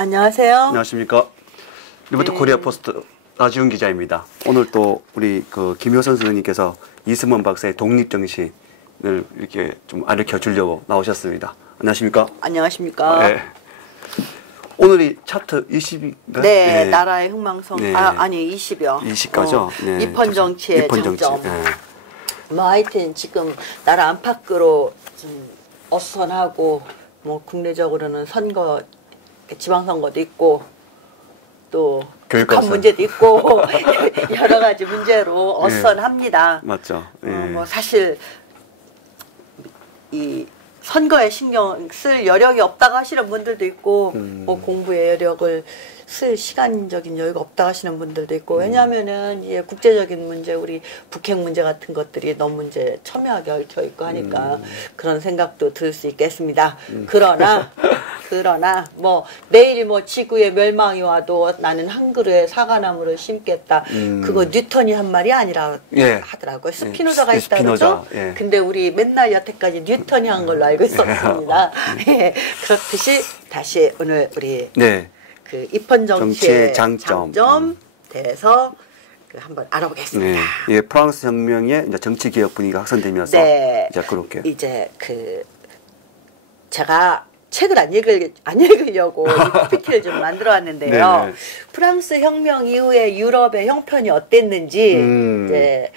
안녕하세요. 안녕하십니까. 리포터 코리아 포스트 나지훈 기자입니다. 오늘 또 우리 김효선 선생님께서 이승만 박사의 독립정신을 이렇게 좀 알려 주려고 나오셨습니다. 안녕하십니까. 안녕하십니까. 네. 오늘이 차트 20인가요? 네, 나라의 흥망성. 네. 아니 20이요. 20가죠. 네. 입헌 정치의 장점. 네. 뭐 하여튼 지금 나라 안팎으로 좀 어수선하고 뭐 국내적으로는 선거, 지방선거도 있고 또 북한 문제도 있고 여러 가지 문제로 어수선합니다. 네. 맞죠. 네. 뭐 사실 이 선거에 신경 쓸 여력이 없다고 하시는 분들도 있고 뭐 공부에 여력을 쓸 시간적인 여유가 없다고 하시는 분들도 있고 왜냐하면은 이제 국제적인 문제 우리 북핵 문제 같은 것들이 너무 이제 첨예하게 얽혀 있고 하니까 그런 생각도 들 수 있겠습니다. 그러나 뭐 내일 뭐 지구의 멸망이 와도 나는 한 그루의 사과나무를 심겠다. 그거 뉴턴이 한 말이 아니라 하더라고요. 스피노자가 있다 그러죠. 근데 우리 맨날 여태까지 뉴턴이 한 걸로 알고 있었습니다. 그렇듯이 다시 오늘 우리 그 입헌 정치의 장점 대해서 한번 알아보겠습니다. 네. 프랑스 혁명의 이제 정치 개혁 분위기가 확산되면서 이제 그렇게 제가 책을 안 읽으려고 이 PPT를 좀 만들어 왔는데요. 프랑스 혁명 이후에 유럽의 형편이 어땠는지 이제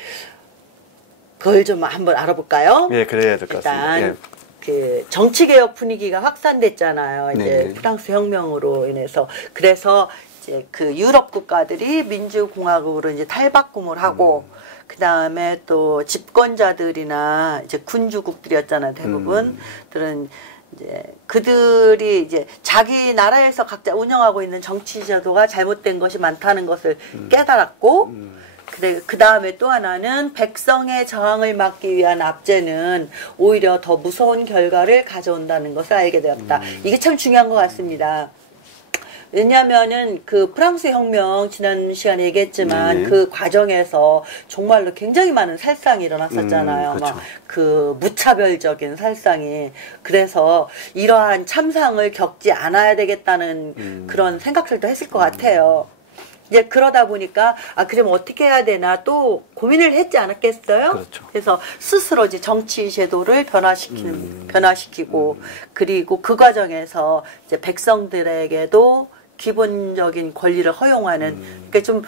그걸 좀 한번 알아볼까요? 네, 그래야 될 것 같습니다. 일단 그 정치 개혁 분위기가 확산됐잖아요. 이제 프랑스 혁명으로 인해서 그래서 이제 그 유럽 국가들이 민주공화국으로 이제 탈바꿈을 하고 그 다음에 또 집권자들이나 이제 군주국들이었잖아요. 대부분들은 이제 그들이 이제 자기 나라에서 각자 운영하고 있는 정치 제도가 잘못된 것이 많다는 것을 깨달았고. 그 다음에 또 하나는 백성의 저항을 막기 위한 압제는 오히려 더 무서운 결과를 가져온다는 것을 알게 되었다. 이게 참 중요한 것 같습니다. 왜냐하면은 그 프랑스 혁명 지난 시간에 얘기했지만 그 과정에서 정말로 굉장히 많은 살상이 일어났었잖아요. 그렇죠. 막 그 무차별적인 살상이. 그래서 이러한 참상을 겪지 않아야 되겠다는 그런 생각들도 했을 것 같아요. 이제 그러다 보니까 그럼 어떻게 해야 되나 또 고민을 했지 않았겠어요? 그렇죠. 그래서 스스로 이제 정치 제도를 변화시키고 그리고 그 과정에서 이제 백성들에게도 기본적인 권리를 허용하는 그러니까 좀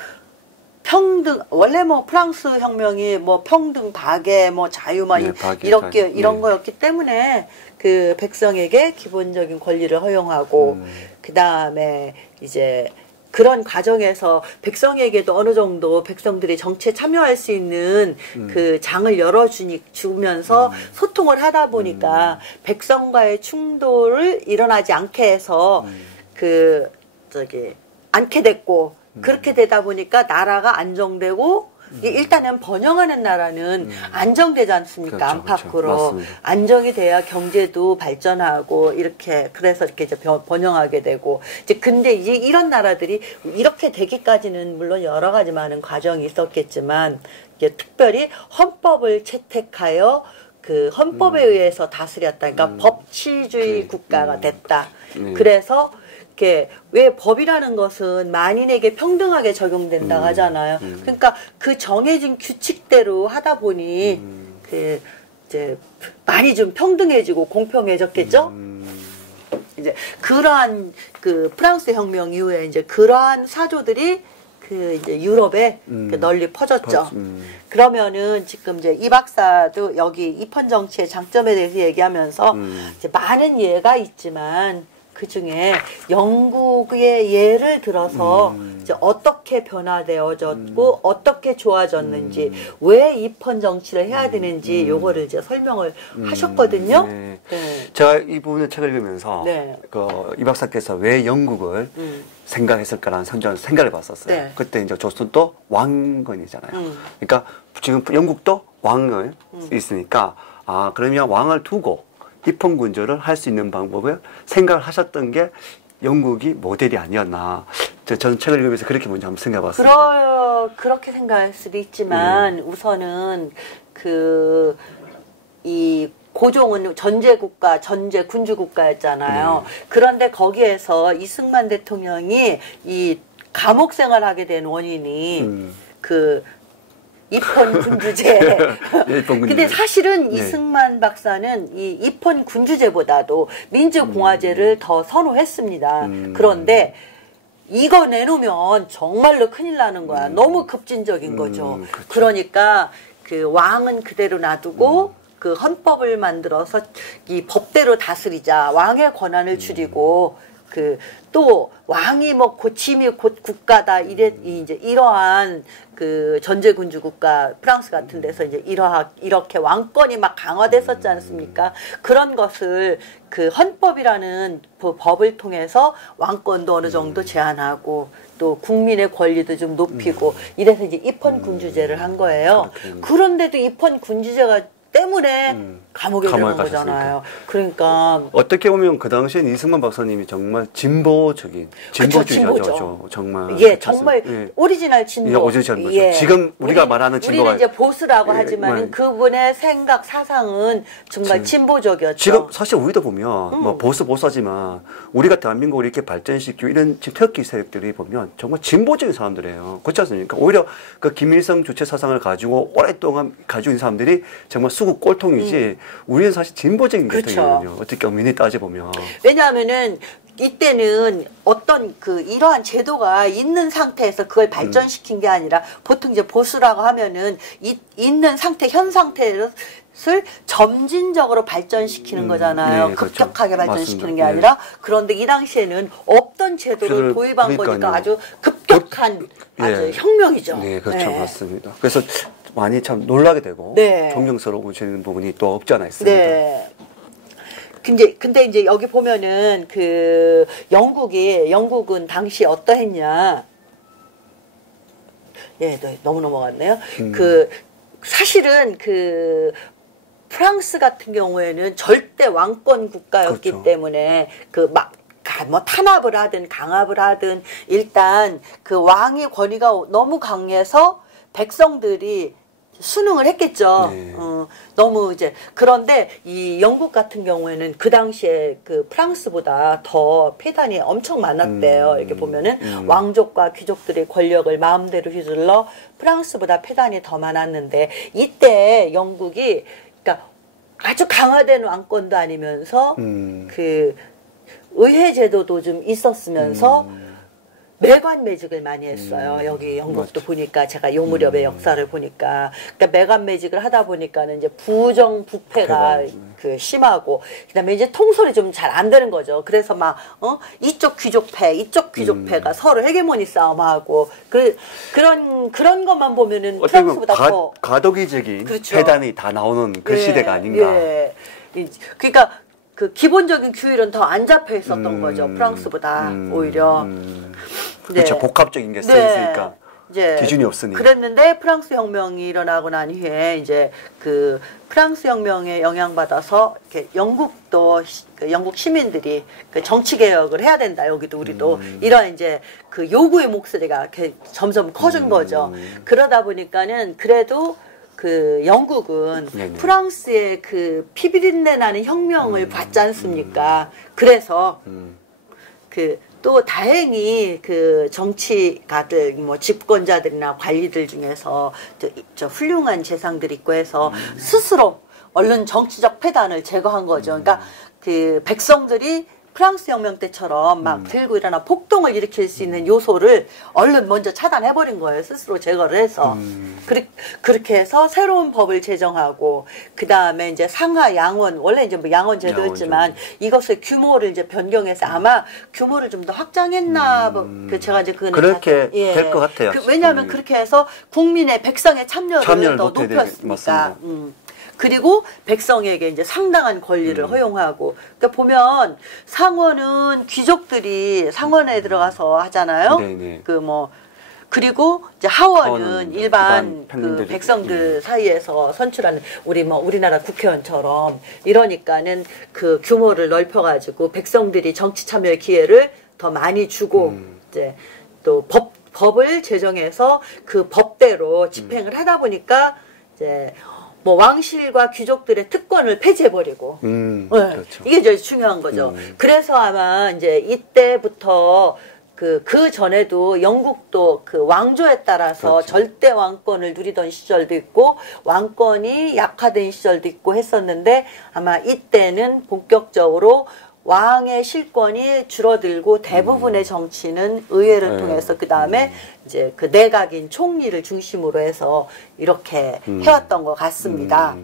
평등 원래 뭐 프랑스 혁명이 뭐 평등 박애 뭐 자유만 이런 거였기 때문에 그 백성에게 기본적인 권리를 허용하고 그 다음에 이제 그런 과정에서 백성에게도 어느 정도 백성들이 정치에 참여할 수 있는 그 장을 열어주면서 소통을 하다 보니까 백성과의 충돌을 일어나지 않게 해서 않게 됐고 그렇게 되다 보니까 나라가 안정되고 일단은 번영하는 나라는 안정되지 않습니까? 그렇죠, 안팎으로 그렇죠. 안정이 돼야 경제도 발전하고 이렇게 그래서 이렇게 이제 번영하게 되고 이제 근데 이제 이런 나라들이 이렇게 되기까지는 물론 여러 가지 많은 과정이 있었겠지만 이제 특별히 헌법을 채택하여 그 헌법에 의해서 다스렸다. 그러니까 법치주의 국가가 됐다. 그래서 왜 법이라는 것은 만인에게 평등하게 적용된다고 하잖아요. 그러니까 그 정해진 규칙대로 하다 보니 이제 많이 좀 평등해지고 공평해졌겠죠. 이제 그러한 그 프랑스 혁명 이후에 이제 그러한 사조들이 이제 유럽에 널리 퍼졌죠. 그러면은 지금 이제 이 박사도 여기 입헌 정치의 장점에 대해서 얘기하면서 이제 많은 예가 있지만 그 중에 영국의 예를 들어서 이제 어떻게 변화되어졌고 어떻게 좋아졌는지 왜 입헌 정치를 해야 되는지 요거를 이제 설명을 하셨거든요. 제가 이 부분을 책을 읽으면서 이 박사께서 왜 영국을 생각했을까라는 생각을 해봤었어요. 그때 이제 조선도 왕건이잖아요. 그러니까 지금 영국도 왕을 있으니까 그러면 왕을 두고 입헌군주를 할 수 있는 방법을 생각을 하셨던 게 영국이 모델이 아니었나. 저는 책을 읽으면서 그렇게 먼저 한번 생각해 봤습니다. 그렇게 생각할 수도 있지만 우선은 이 고종은 전제국가, 군주국가였잖아요. 그런데 거기에서 이승만 대통령이 이 감옥 생활하게 된 원인이 그 입헌 군주제. 근데 사실은 이승만 박사는 이 입헌 군주제보다도 민주공화제를 더 선호했습니다. 그런데 이거 내놓으면 정말로 큰일 나는 거야. 너무 급진적인 거죠. 그렇죠. 그러니까 그 왕은 그대로 놔두고 그 헌법을 만들어서 이 법대로 다스리자. 왕의 권한을 줄이고 그 또 왕이 뭐 짐이 곧 국가다 이제 이러한 그 전제군주 국가 프랑스 같은 데서 이제 이렇게 왕권이 막 강화됐었지 않습니까? 그런 것을 그 헌법이라는 법을 통해서 왕권도 어느 정도 제한하고 또 국민의 권리도 좀 높이고 이래서 이제 입헌 군주제를 한 거예요. 그런데도 입헌 군주제가 때문에 감옥에 들어간 거잖아요. 그러니까 어떻게 보면 그 당시엔 이승만 박사님이 정말 진보적인 진보주의자죠. 정말 예, 정말 오리지널 진보. 예, 오리지널 진보. 예. 지금 우리가 말하는 진보가 우리는 이제 보수라고 하지만 그분의 생각 사상은 정말 진보적이었죠. 지금 사실 우리도 보면 뭐 보수하지만 우리가 대한민국을 이렇게 발전시키고 이런 지금 태극기 세력들이 보면 정말 진보적인 사람들이에요. 그렇지 않습니까? 오히려 그 김일성 주체 사상을 가지고 오랫동안 가지고 있는 사람들이 정말 수구 꼴통이지 우리는 사실 진보적인 계통이거든요. 어떻게 엄연히 따져보면. 왜냐하면은 이때는 어떤 그 이러한 제도가 있는 상태에서 그걸 발전시킨 게 아니라 보통 이제 보수라고 하면은 있는 상태, 현 상태를 점진적으로 발전시키는 거잖아요. 네, 급격하게 그렇죠. 발전시키는 맞습니다. 게 아니라 그런데 이 당시에는 없던 제도를 도입한 거니까 아주 급격한 아주 혁명이죠. 네, 그렇죠. 맞습니다. 그래서 많이 참 놀라게 되고 존경스러우시는 부분이 또 없지 않아 있습니다. 네. 근데 이제 여기 보면은 그 영국은 당시 어떠했냐? 예, 너무 넘어갔네요. 그 사실은 그 프랑스 같은 경우에는 절대 왕권 국가였기 때문에 그 막 뭐 탄압을 하든 강압을 하든 일단 그 왕의 권위가 너무 강해서 백성들이 순응을 했겠죠. 너무 이제 그런데 이 영국 같은 경우에는 그 당시에 그 프랑스보다 더 폐단이 엄청 많았대요. 이렇게 보면은 왕족과 귀족들의 권력을 마음대로 휘둘러 프랑스보다 폐단이 더 많았는데 이때 영국이 그러니까 아주 강화된 왕권도 아니면서 그 의회 제도도 좀 있었으면서 매관매직을 많이 했어요. 여기 영국도 보니까 제가 요 무렵의 역사를 보니까 그러니까 매관매직을 하다 보니까는 이제 부정부패가 그 심하고 그다음에 이제 통솔이 좀 잘 안 되는 거죠. 그래서 막 이쪽 귀족패가 서로 헤게모니 싸움하고 그런 것만 보면은 프랑스보다 더 과도기적인 패단이 다 나오는 그 시대가 아닌가. 그러니까 그 기본적인 규율은 더 안 잡혀 있었던 거죠. 프랑스보다 오히려. 그렇죠. 복합적인 게 써있으니까 기준이 없으니까. 그랬는데 프랑스 혁명이 일어나고 난 후에 이제 그 프랑스 혁명에 영향받아서 이렇게 영국도 영국 시민들이 그 정치 개혁을 해야 된다. 여기도 우리도 이런 이제 그 요구의 목소리가 이렇게 점점 커진 거죠. 그러다 보니까는 그래도 그 영국은 프랑스의 그 피비린내 나는 혁명을 봤지 않습니까? 그래서 그 또 다행히 그 정치가들 뭐 집권자들이나 관리들 중에서 저 훌륭한 재상들이 있고 해서 스스로 얼른 정치적 패단을 제거한 거죠. 그러니까 그 백성들이 프랑스 혁명 때처럼 막 들고 일어나 폭동을 일으킬 수 있는 요소를 얼른 먼저 차단해버린 거예요. 스스로 제거를 해서. 그렇게 해서 새로운 법을 제정하고, 그 다음에 이제 상하 양원, 원래 이제 뭐 양원 제도였지만 이것의 규모를 이제 변경해서 아마 규모를 좀 더 확장했나, 그 제가 이제 그렇게 될 것 같아요. 왜냐하면 그렇게 해서 국민의 백성의 참여를 더 높였으니까. 그리고 백성에게 이제 상당한 권리를 허용하고, 그러니까 보면 상원은 귀족들이 상원에 들어가서 하잖아요. 그 뭐 그리고 이제 하원은 일반 그 백성들 사이에서 선출하는 우리나라 국회의원처럼 이러니까는 그 규모를 넓혀가지고 백성들이 정치 참여의 기회를 더 많이 주고 이제 또 법을 제정해서 그 법대로 집행을 하다 보니까 이제 뭐 왕실과 귀족들의 특권을 폐지해버리고. 네. 그렇죠. 이게 제일 중요한 거죠. 그래서 아마 이제 이때부터 그 전에도 영국도 그 왕조에 따라서 그렇죠. 절대 왕권을 누리던 시절도 있고 왕권이 약화된 시절도 있고 했었는데 아마 이때는 본격적으로 왕의 실권이 줄어들고 대부분의 정치는 의회를 통해서 그 다음에 이제 그 내각인 총리를 중심으로 해서 이렇게 해왔던 것 같습니다.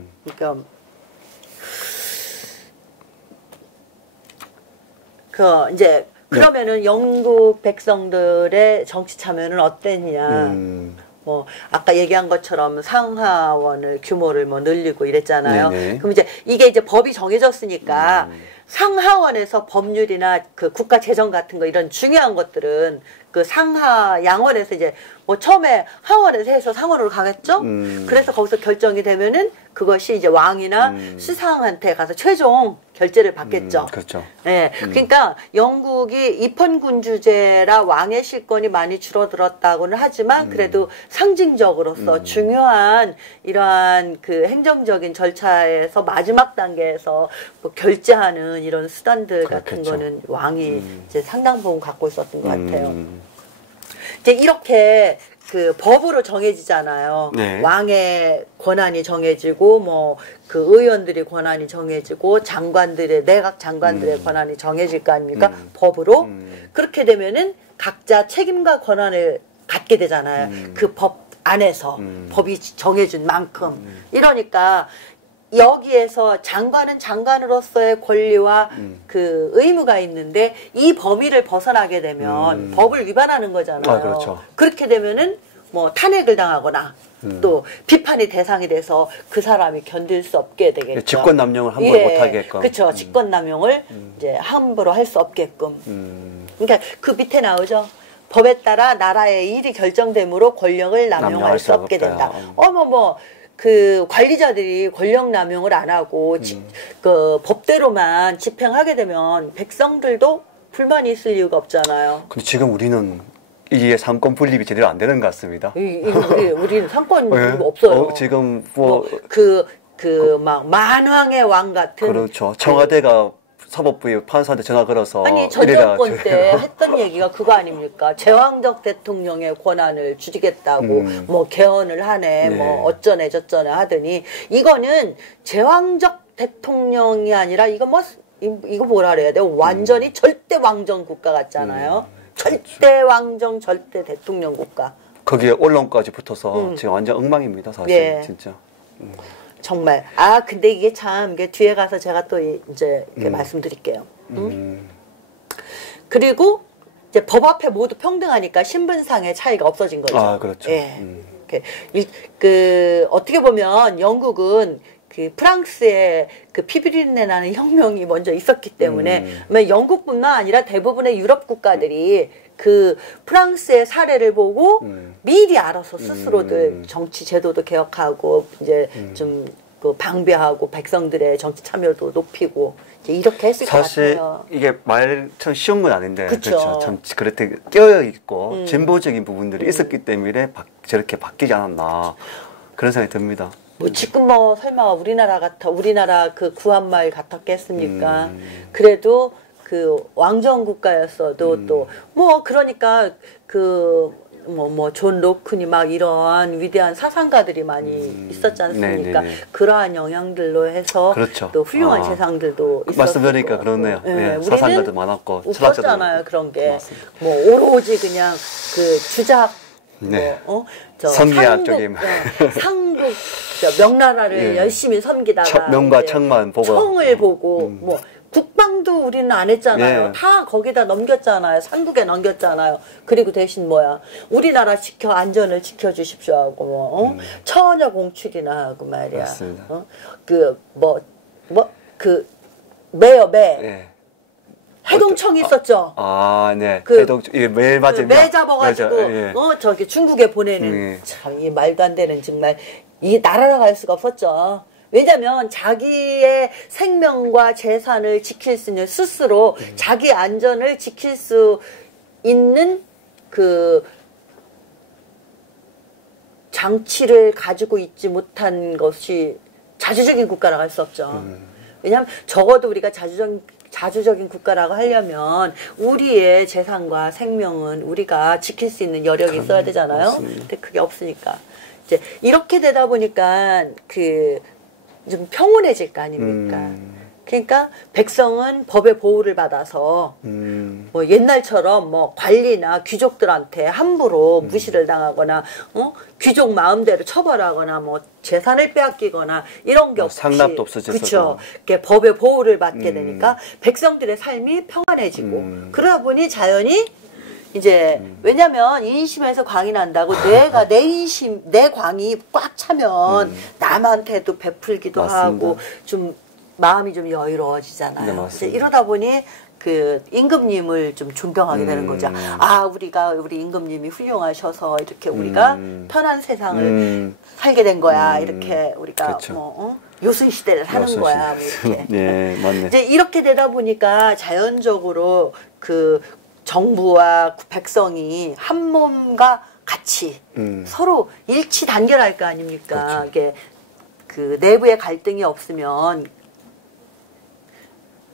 그러니까 이제 그러면은 영국 백성들의 정치 참여는 어땠냐? 뭐 아까 얘기한 것처럼 상하원을 규모를 뭐 늘리고 이랬잖아요. 네네. 그럼 이게 이제 법이 정해졌으니까 상하원에서 법률이나 그 국가 재정 같은 거 이런 중요한 것들은 그 상하 양원에서 이제 뭐 처음에 하원에서 해서 상원으로 가겠죠. 그래서 거기서 결정이 되면은 그것이 이제 왕이나 수상한테 가서 최종 결재를 받겠죠. 그렇죠. 네, 그러니까 영국이 입헌군주제라 왕의 실권이 많이 줄어들었다고는 하지만 그래도 상징적으로서 중요한 이러한 그 행정적인 절차에서 마지막 단계에서 뭐 결재하는 이런 수단들 같은 거는 왕이 이제 상당 부분 갖고 있었던 것 같아요. 이제 이렇게 그 법으로 정해지잖아요. 네. 왕의 권한이 정해지고 뭐 그 의원들의 권한이 정해지고 장관들의 내각 장관들의 권한이 정해질 거 아닙니까? 법으로. 그렇게 되면은 각자 책임과 권한을 갖게 되잖아요. 그 법 안에서 법이 정해준 만큼. 이러니까 여기에서 장관은 장관으로서의 권리와 그 의무가 있는데 이 범위를 벗어나게 되면 법을 위반하는 거잖아요. 아, 그렇죠. 그렇게 되면은 뭐 탄핵을 당하거나 또 비판의 대상이 돼서 그 사람이 견딜 수 없게 되겠죠. 직권 남용을 함부로 못 하게끔. 그렇죠. 직권 남용을 이제 함부로 할 수 없게끔. 그러니까 그 밑에 나오죠. 법에 따라 나라의 일이 결정되므로 권력을 남용할 수 없게 된다. 그 관리자들이 권력 남용을 안 하고 그 법대로만 집행하게 되면 백성들도 불만이 있을 이유가 없잖아요. 근데 지금 우리는 이게 상권 분립이 제대로 안 되는 것 같습니다. 우리는 상권 분립 없어요. 지금 막 만왕의 왕 같은. 그렇죠. 청와대가 사법부의 판사한테 전화 걸어서 아니 전 정권 때 했던 얘기가 그거 아닙니까? 제왕적 대통령의 권한을 줄이겠다고 뭐 개헌을 하네, 네. 뭐 어쩌네 저쩌네 하더니 이거는 제왕적 대통령이 아니라 이거 뭐라 그래야 돼요? 완전히 절대 왕정 국가 같잖아요. 절대 왕정, 절대 대통령 국가. 거기에 언론까지 붙어서 지금 완전 엉망입니다, 사실. 예. 진짜. 정말. 근데 이게 참, 이게 뒤에 가서 제가 또 이제 이렇게 말씀드릴게요. 그리고 이제 법 앞에 모두 평등하니까 신분상의 차이가 없어진 거죠. 아, 그렇죠. 예. 어떻게 보면 영국은 그 프랑스의 그 피비린내 나는 혁명이 먼저 있었기 때문에 영국뿐만 아니라 대부분의 유럽 국가들이 그 프랑스의 사례를 보고 미리 알아서 스스로들 정치 제도도 개혁하고 이제 좀 그 방비하고 백성들의 정치 참여도 높이고 이제 이렇게 했을 것 같아요. 사실 이게 말처럼 쉬운 건 아닌데 그렇죠. 참 그렇게 깨어 있고 진보적인 부분들이 있었기 때문에 저렇게 바뀌지 않았나 그런 생각이 듭니다. 지금 설마 우리나라 그 구한말 같았겠습니까? 그래도 그 왕정 국가였어도 또 그러니까 존 로큰이 막 이러한 위대한 사상가들이 많이 있었지 않습니까? 네네네. 그러한 영향들로 해서 그렇죠. 또 훌륭한 재상들도 있었고. 말씀드리니까 그러네요. 네, 사상가도 많았고 없었잖아요. 그런 게. 오로지 그냥 그 주작 선미학 쪽에 상국 명나라를 열심히 섬기다가 명과 청만 보고 청을 보고 국방도 우리는 안 했잖아요. 다 거기다 넘겼잖아요. 삼국에 넘겼잖아요. 그리고 대신 우리나라 안전을 지켜주십시오 하고 처녀 공출이나 하고 말이야. 맞습니다. 매. 해동청이 있었죠. 네. 해동청. 매 잡아가지고 저기 중국에 보내는 참 이 말도 안 되는 정말 이 나라라 갈 수가 없었죠. 왜냐면 자기의 생명과 재산을 지킬 수 있는 스스로 자기 안전을 지킬 수 있는 그 장치를 가지고 있지 못한 것이 자주적인 국가라고 할 수 없죠. 왜냐하면 적어도 우리가 자주적인 국가라고 하려면 우리의 재산과 생명은 우리가 지킬 수 있는 여력이 있어야 되잖아요. 맞습니다. 근데 그게 없으니까 이제 이렇게 되다 보니까 그 좀 평온해질 거 아닙니까? 그러니까 백성은 법의 보호를 받아서 뭐 옛날처럼 뭐 관리나 귀족들한테 함부로 무시를 당하거나 귀족 마음대로 처벌하거나 뭐 재산을 빼앗기거나 이런 게 없이 상납도 없어졌어. 그렇죠. 법의 보호를 받게 되니까 백성들의 삶이 평안해지고 그러다 보니 자연이 이제 왜냐면 인심에서 광이 난다고 내가 내 인심 내 광이 꽉 차면 남한테도 베풀기도 맞습니다. 하고 좀 마음이 좀 여유로워지잖아요. 네, 이러다 보니 그 임금님을 좀 존경하게 되는 거죠. 아, 우리 임금님이 훌륭하셔서 이렇게 우리가 편한 세상을 살게 된 거야. 이렇게 우리가 그렇죠. 뭐 요순 시대를 하는 거야. 뭐 이렇게. 네, 맞네. 이제 이렇게 되다 보니까 자연적으로 그 정부와 백성이 한 몸과 같이 서로 일치 단결할 거 아닙니까? 그렇죠. 이게 그 내부의 갈등이 없으면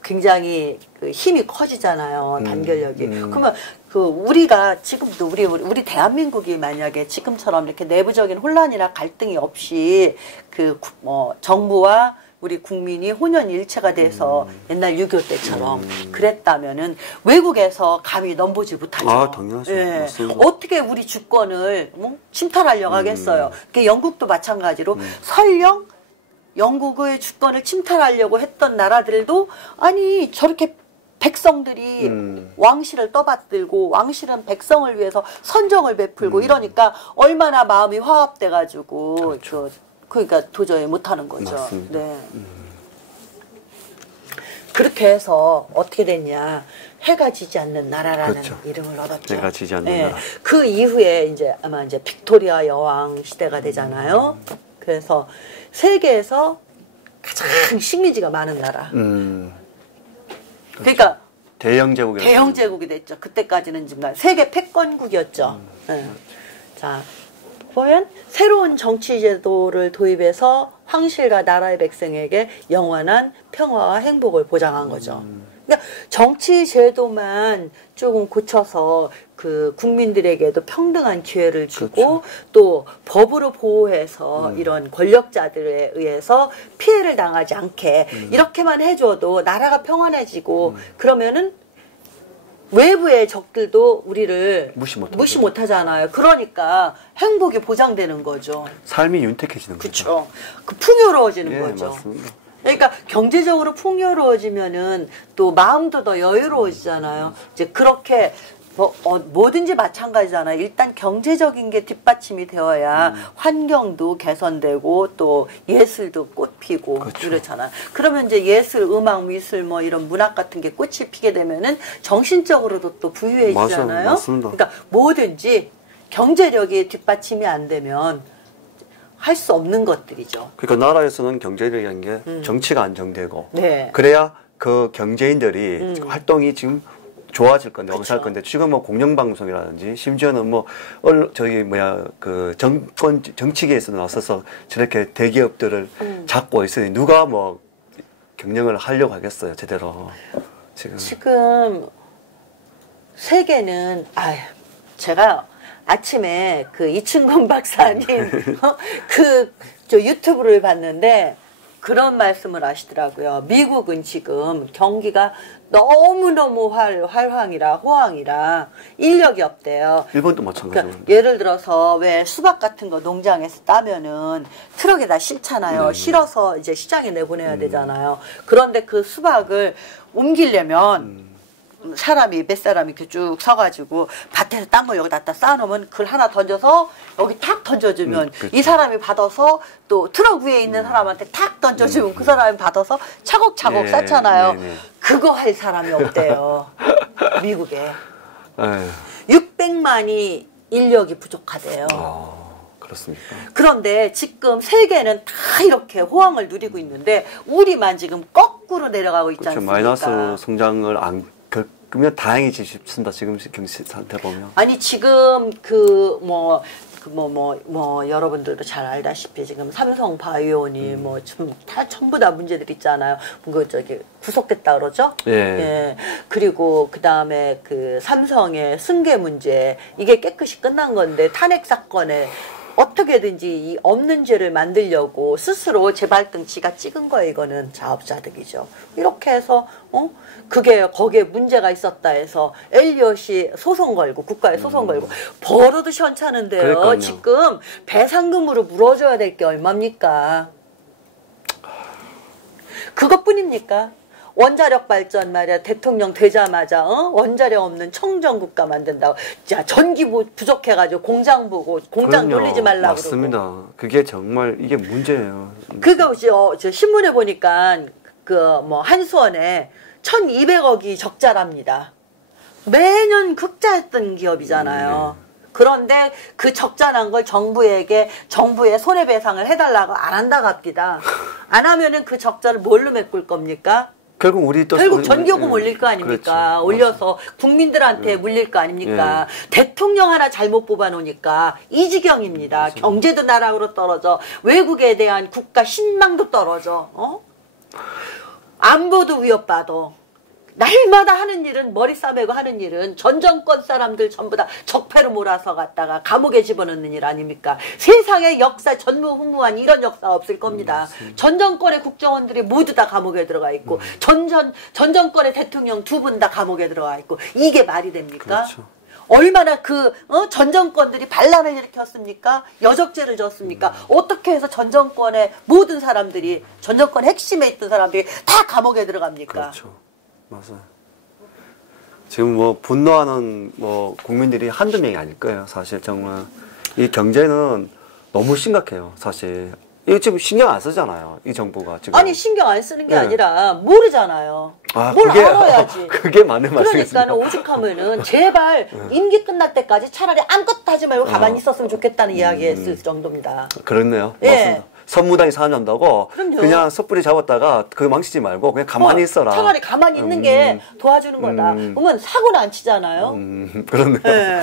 굉장히 그 힘이 커지잖아요. 단결력이. 그러면 그 우리가 지금도 우리 대한민국이 만약에 지금처럼 이렇게 내부적인 혼란이나 갈등이 없이 그 뭐 정부와 우리 국민이 혼연일체가 돼서 옛날 6.25 때처럼 그랬다면은 외국에서 감히 넘보지 못하죠. 아, 당연하죠. 예. 맞습니다. 어떻게 우리 주권을 침탈하려고 하겠어요. 그 영국도 마찬가지로 설령 영국의 주권을 침탈하려고 했던 나라들도 아니 저렇게 백성들이 왕실을 떠받들고 왕실은 백성을 위해서 선정을 베풀고 이러니까 얼마나 마음이 화합돼가지고 그렇죠. 그러니까 도저히 못하는 거죠. 맞습니다. 네. 그렇게 해서 어떻게 됐냐. 해가 지지 않는 나라라는 그렇죠. 이름을 얻었죠. 해가 지지 않는 네. 나라. 그 이후에 이제 아마 이제 빅토리아 여왕 시대가 되잖아요. 그래서 세계에서 가장 식민지가 많은 나라. 그러니까 대영 제국이 됐죠. 그때까지는 지금 세계 패권국이었죠. 네. 자, 보면 새로운 정치 제도를 도입해서 황실과 나라의 백성에게 영원한 평화와 행복을 보장한 거죠. 그러니까 정치 제도만 조금 고쳐서 그 국민들에게도 평등한 기회를 주고 그렇죠. 또 법으로 보호해서 이런 권력자들에 의해서 피해를 당하지 않게 이렇게만 해줘도 나라가 평안해지고 그러면은 외부의 적들도 우리를 무시 못하잖아요. 그러니까 행복이 보장되는 거죠. 삶이 윤택해지는 거죠. 그렇죠. 그 풍요로워지는 예, 거죠. 맞습니다. 그러니까 경제적으로 풍요로워지면은 또 마음도 더 여유로워지잖아요. 이제 그렇게 뭐든지 마찬가지잖아요. 일단 경제적인 게 뒷받침이 되어야 환경도 개선되고 또 예술도 꽃피고 그렇죠. 이렇잖아요. 그러면 이제 예술, 음악, 미술 뭐 이런 문학 같은 게 꽃이 피게 되면은 정신적으로도 또 부유해지잖아요. 맞아요. 맞습니다. 그러니까 뭐든지 경제력이 뒷받침이 안 되면 할 수 없는 것들이죠. 그러니까 나라에서는 경제력이라는 게 정치가 안정되고 네. 그래야 그 경제인들이 활동이 지금 좋아질 건데, 그쵸. 할 건데, 지금 뭐 공영방송이라든지, 심지어는 뭐, 정치계에서 나서서 저렇게 대기업들을 잡고 있으니, 누가 뭐, 경영을 하려고 하겠어요, 제대로. 지금 세계는, 제가 아침에 그 이춘건 박사님, 저 유튜브를 봤는데, 그런 말씀을 하시더라고요. 미국은 지금 경기가 너무너무 호황이라 인력이 없대요. 일본도 마찬가지로. 그러니까 예를 들어서 왜 수박 같은 거 농장에서 따면은 트럭에다 싣잖아요. 실어서 이제 시장에 내보내야 되잖아요. 그런데 그 수박을 옮기려면 몇 사람이 이렇게 쭉 서가지고 밭에서 딴 걸 여기다 쌓아놓으면 그걸 하나 던져서 여기 탁 던져주면 그렇죠. 이 사람이 받아서 또 트럭 위에 있는 사람한테 탁 던져주면 그 사람이 받아서 차곡차곡 네, 쌓잖아요. 네, 네. 그거 할 사람이 없대요. 미국에. 에휴. 600만이 인력이 부족하대요. 그렇습니까? 그런데 지금 세계는 다 이렇게 호황을 누리고 있는데 우리만 지금 거꾸로 내려가고 있지 그렇죠. 않습니까? 마이너스 성장을 안 겪으면 다행이지 싶습니다. 지금 경제 상태 보면. 아니 지금 그 여러분들도 잘 알다시피 지금 삼성 바이오니 전부 다 문제들 있잖아요. 구속됐다 그러죠? 예. 예. 그리고 그 다음에 그 삼성의 승계 문제, 이게 깨끗이 끝난 건데 탄핵 사건에 어떻게든지 이 없는 죄를 만들려고 스스로 재발등 지가 찍은 거예요. 이거는 자업자득이죠. 이렇게 해서 거기에 문제가 있었다 해서 엘리엇이 소송 걸고 국가에 소송 걸고 벌어도 시원찮은데요. 그러니까요. 지금 배상금으로 물어줘야 될 게 얼마입니까? 그것뿐입니까? 원자력 발전 말이야. 대통령 되자마자 원자력 없는 청정국가 만든다고. 자, 전기 부족해가지고 공장 보고 공장 돌리지 말라고. 맞습니다. 그러고. 그게 정말 이게 문제예요. 그거 저 신문에 보니까 한수원에 1,200억이 적자랍니다. 매년 흑자했던 기업이잖아요. 그런데 그 적자난 걸 정부에 손해배상을 해달라고 안 한다고 합니다. 안 하면은 그 적자를 뭘로 메꿀 겁니까? 결국 전기요금 올릴 거 아닙니까? 그렇죠. 올려서 국민들한테 물릴 거 아닙니까? 대통령 하나 잘못 뽑아놓으니까 이 지경입니다. 맞습니다. 경제도 나락으로 떨어져. 외국에 대한 국가 신망도 떨어져. 안보도 위협받아. 날마다 하는 일은, 머리 싸매고 하는 일은 전 정권 사람들 전부 다 적폐로 몰아서 갔다가 감옥에 집어넣는 일 아닙니까? 세상의 역사 전무후무한 이런 역사 없을 겁니다. 전 정권의 국정원들이 모두 다 감옥에 들어가 있고 전 정권의 대통령 2분 다 감옥에 들어가 있고, 이게 말이 됩니까? 그렇죠. 얼마나 전 정권들이 반란을 일으켰습니까? 여적죄를 졌습니까? 어떻게 해서 전 정권의 모든 사람들이, 전 정권 핵심에 있던 사람들이 다 감옥에 들어갑니까? 그렇죠. 맞아요. 지금 분노하는 국민들이 한두 명이 아닐 거예요. 사실 정말 이 경제는 너무 심각해요. 사실 이거 지금 신경 안 쓰잖아요. 이 정부가 지금. 아니, 신경 안 쓰는 게 아니라 모르잖아요. 뭘 그게, 알아야지. 그게 맞는 말씀이십니다. 그러니까는 오죽하면은 제발 임기 끝날 때까지 차라리 아무것도 하지 말고 가만히 있었으면 좋겠다는 이야기했을 정도입니다. 그렇네요. 예. 맞습니다. 선무당이 사람잡다고 그냥 섣불리 잡았다가 그거 망치지 말고 그냥 가만히 있어라. 차라리 가만히 있는 게 도와주는 거다. 그러면 사고는 안 치잖아요. 그렇네요. 예.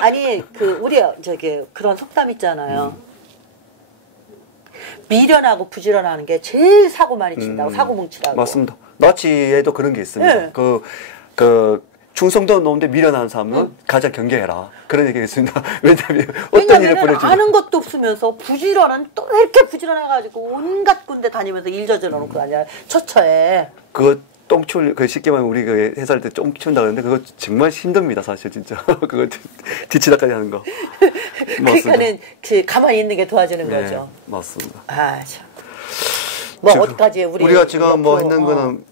아니, 우리 그런 속담 있잖아요. 미련하고 부지런하는 게 제일 사고 많이 친다고. 사고 뭉치라고. 맞습니다. 나치에도 그런 게 있습니다. 네. 충성도 놓은데 미련한 사람은 가장 경계해라. 그런 얘기가 있습니다. 왜냐면 아는 것도 없으면서 또 이렇게 부지런해가지고 온갖 군데 다니면서 일 저질러 놓고 다녀요. 처처에. 똥출, 쉽게 말하면 우리 회사할 때 똥치운다 그러는데 그거 정말 힘듭니다. 사실 진짜. 그거 뒤치다까지 하는 거. 그러니까는 가만히 있는 게 도와주는 거죠. 맞습니다. 참. 어디까지 우리가 지금 했는 거는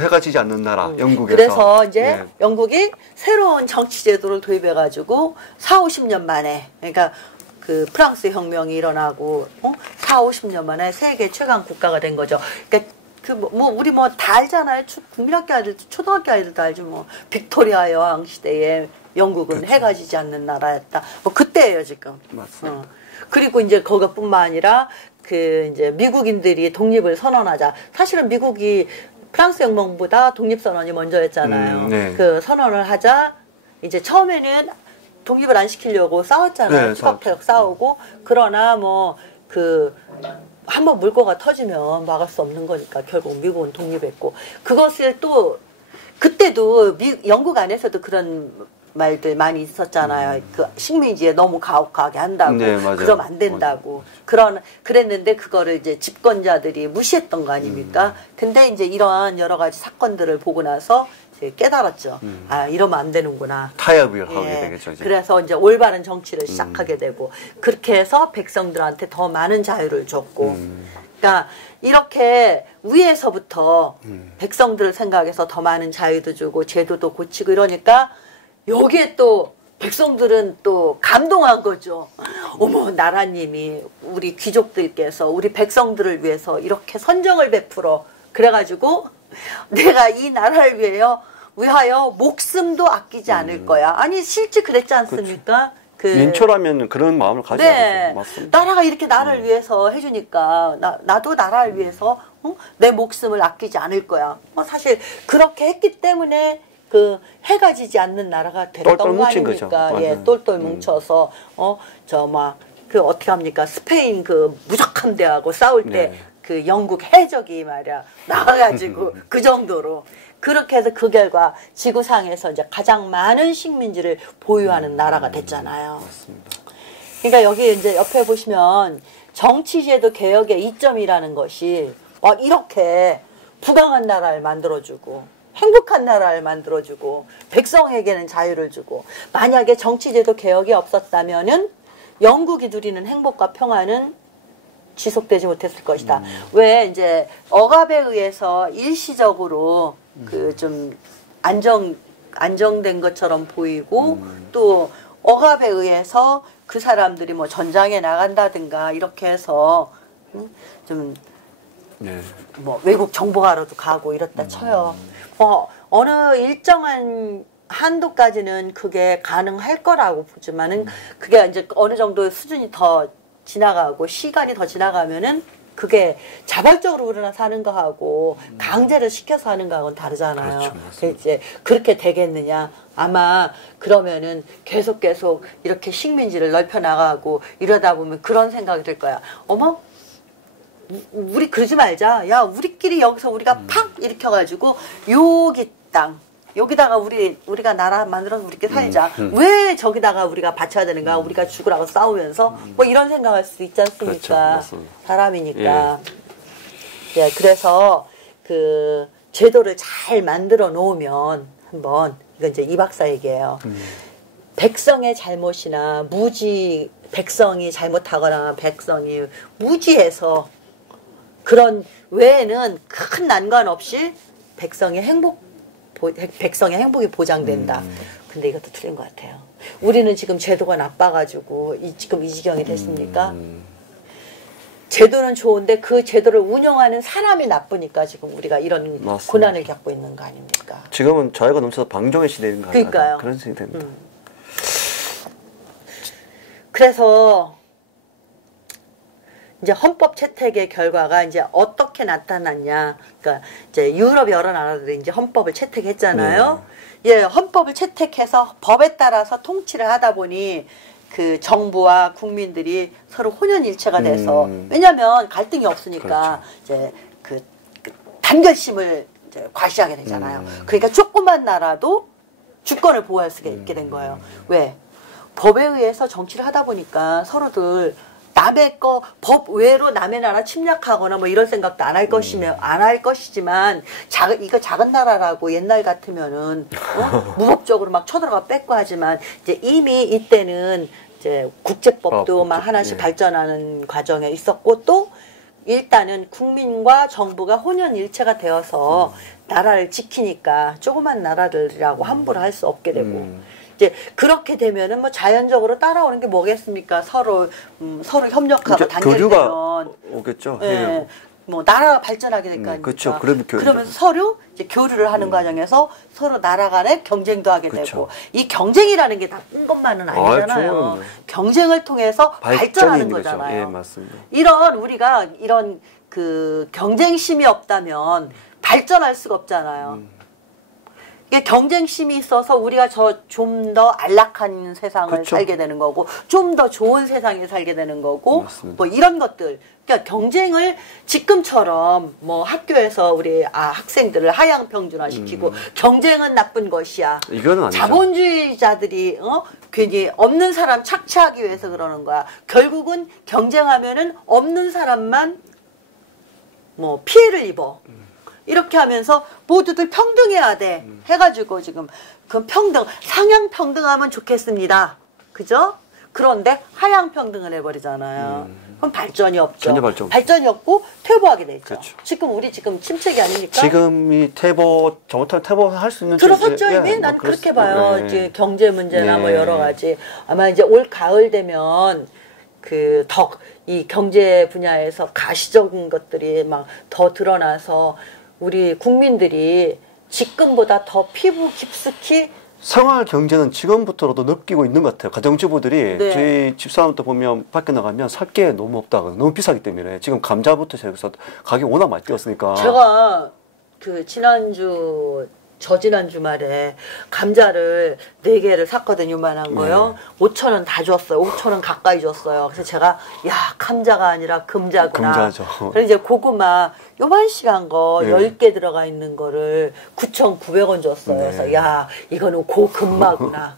해가 지지 않는 나라, 영국에서. 그래서 이제 영국이 새로운 정치 제도를 도입해가지고 40-50년 만에, 그러니까 프랑스 혁명이 일어나고 40-50년 만에 세계 최강 국가가 된 거죠. 그러니까 우리 다 알잖아요. 국민학교 아이들, 초등학교 아이들도 알죠. 빅토리아 여왕 시대에 영국은 그렇죠. 해가 지지 않는 나라였다. 그때예요, 지금. 맞습니다. 그리고 이제 그것뿐만 아니라 이제 미국인들이 독립을 선언하자. 사실은 미국이 프랑스 혁명보다 독립선언이 먼저였잖아요. 네. 선언을 하자. 이제 처음에는 독립을 안 시키려고 싸웠잖아요. 투박투박 싸우고. 그러나 한번 물꼬가 터지면 막을 수 없는 거니까 결국 미국은 독립했고, 그것을 그때도 영국 안에서도 그런 말들 많이 있었잖아요. 식민지에 너무 가혹하게 한다고. 네, 맞아요. 그럼 안 된다고. 그랬는데 그거를 이제 집권자들이 무시했던 거 아닙니까? 근데 이제 이러한 여러 가지 사건들을 보고 나서 이제 깨달았죠. 이러면 안 되는구나. 타협을 하게 되겠죠. 이제. 그래서 이제 올바른 정치를 시작하게 되고, 그렇게 해서 백성들한테 더 많은 자유를 줬고, 그러니까 이렇게 위에서부터 백성들을 생각해서 더 많은 자유도 주고 제도도 고치고 이러니까 여기에 또 백성들은 또 감동한 거죠. 어머, 나라님이 우리 귀족들께서 우리 백성들을 위해서 이렇게 선정을 베풀어. 그래가지고 내가 이 나라를 위하여 목숨도 아끼지 않을 거야. 아니, 실제 그랬지 않습니까? 민초라면 그런 마음을 가지고 있어요. 맞습니다. 나라가 이렇게 나를 위해서 해주니까 나도 나라를 위해서 내 목숨을 아끼지 않을 거야. 사실 그렇게 했기 때문에 그 해가 지지 않는 나라가 됐던 거 아닙니까? 예, 똘똘 뭉쳐서 저 막 그 어떻게 합니까? 스페인 그 무적함대하고 싸울 때 그 영국 해적이 말이야 나와가지고 그 정도로 그렇게 해서 그 결과 지구상에서 이제 가장 많은 식민지를 보유하는 나라가 됐잖아요. 맞습니다. 그러니까 여기 이제 옆에 보시면 정치제도 개혁의 이점이라는 것이 이렇게 부강한 나라를 만들어주고 행복한 나라를 만들어주고 백성에게는 자유를 주고 만약에 정치제도 개혁이 없었다면은 영국이 누리는 행복과 평화는 지속되지 못했을 것이다. 왜 이제 억압에 의해서 일시적으로 그 좀 안정된 것처럼 보이고 또 억압에 의해서 그 사람들이 뭐 전장에 나간다든가 이렇게 해서 좀 뭐 외국 정보하러도 가고 이렇다 쳐요. 어느 일정한 한도까지는 그게 가능할 거라고 보지만은 그게 이제 어느 정도 수준이 더 지나가고 시간이 더 지나가면은 그게 자발적으로 우리나라 사는 거하고 강제를 시켜서 하는 거하고는 다르잖아요. 그렇죠, 이제 그렇게 되겠느냐? 아마 그러면은 계속 이렇게 식민지를 넓혀 나가고 이러다 보면 그런 생각이 들 거야. 어머, 우리 그러지 말자. 야, 우리끼리 여기서 우리가 팍 일으켜가지고 여기 땅. 여기다가 우리가 나라 만들어서 우리끼리 살자. 왜 저기다가 우리가 바쳐야 되는가? 우리가 죽으라고 싸우면서 뭐 이런 생각할 수 있지 않습니까? 그렇죠, 사람이니까. 예, 그래서 그 제도를 잘 만들어 놓으면 한번 이건 이제 이 박사 얘기예요. 백성의 잘못이나 백성이 잘못하거나 백성이 무지해서 그런 외에는 큰 난관 없이 백성의 행복이 보장된다. 근데 이것도 틀린 것 같아요. 우리는 지금 제도가 나빠가지고 지금 이 지경이 됐습니까? 제도는 좋은데 그 제도를 운영하는 사람이 나쁘니까 지금 우리가 이런 맞습니다. 고난을 겪고 있는 거 아닙니까? 지금은 자유가 넘쳐서 방종의 시대인가 그러니까요. 그런 생각이 듭니다. 그래서 이제 헌법 채택의 결과가 이제 어떻게 나타났냐. 그러니까 이제 유럽 여러 나라들이 이제 헌법을 채택했잖아요. 예, 헌법을 채택해서 법에 따라서 통치를 하다 보니 그 정부와 국민들이 서로 혼연일체가 돼서 왜냐하면 갈등이 없으니까 그렇죠. 이제 그 단결심을 이제 과시하게 되잖아요. 그러니까 조그만 나라도 주권을 보호할 수 있게 된 거예요. 왜? 법에 의해서 정치를 하다 보니까 서로들 남의 법 외로 남의 나라 침략하거나 뭐 이런 생각도 안 할 것이지만 이거 작은 나라라고 옛날 같으면은 무법적으로 막 쳐들어가 뺏고 하지만 이제 이미 이때는 이제 국제법도 막 하나씩 발전하는 과정에 있었고 또 일단은 국민과 정부가 혼연일체가 되어서 나라를 지키니까 조그만 나라들이라고 함부로 할 수 없게 되고 이제 그렇게 되면은 뭐 자연적으로 따라오는 게 뭐겠습니까? 서로 협력하고 단결되면 오겠죠. 예. 뭐 나라가 발전하게 될 거 아닙니까? 그렇죠. 그러면서 서로 이제 교류를 하는 과정에서 서로 나라 간에 경쟁도 하게 되고 이 경쟁이라는 게 나쁜 것만은 아니잖아요. 경쟁을 통해서 발전하는 거잖아요. 예, 맞습니다. 우리가 이런 그 경쟁심이 없다면 발전할 수가 없잖아요. 이게 경쟁심이 있어서 우리가 좀 더 안락한 세상을 그렇죠. 살게 되는 거고 좀 더 좋은 세상에 살게 되는 거고 맞습니다. 뭐 이런 것들 그러니까 경쟁을 지금처럼 뭐 학교에서 우리 학생들을 하향 평준화시키고 경쟁은 나쁜 것이야. 이거는 아니죠. 자본주의자들이 괜히 없는 사람 착취하기 위해서 그러는 거야. 결국은 경쟁하면은 없는 사람만 뭐 피해를 입어. 이렇게 하면서 모두들 평등해야 돼. 해가지고 지금 그 상향 평등하면 좋겠습니다. 그죠? 그런데 하향 평등을 해버리잖아요. 그럼 발전이 없죠. 전혀 발전이 없고 퇴보하게 되죠. 그렇죠. 우리 지금 침체기 아닙니까? 지금이 잘못하면 퇴보할 수 있는 들어섰죠 이미? 난 그렇게 봐요. 이제 경제 문제나 뭐 여러 가지. 아마 이제 올 가을 되면 이 경제 분야에서 가시적인 것들이 막 더 드러나서 우리 국민들이 지금보다 더 피부 깊숙이 생활 경제는 지금부터라도 느끼고 있는 것 같아요. 가정주부들이 저희 집사람도 보면 밖에 나가면 살 게 너무 없다고 너무 비싸기 때문에 지금 감자부터 시작해서 가격이 워낙 많이 뛰었으니까 제가 그 지난주 저지난 주말에 감자를 4개를 샀거든요. 요만한 거요. 5,000원 다 줬어요. 5,000원 가까이 줬어요. 그래서 제가 야 감자가 아니라 금자구나. 금자죠. 그래서 이제 고구마 요만씩한 거 10개 들어가 있는 거를 9,900원 줬어요. 그래서 야 이거는 고금마구나.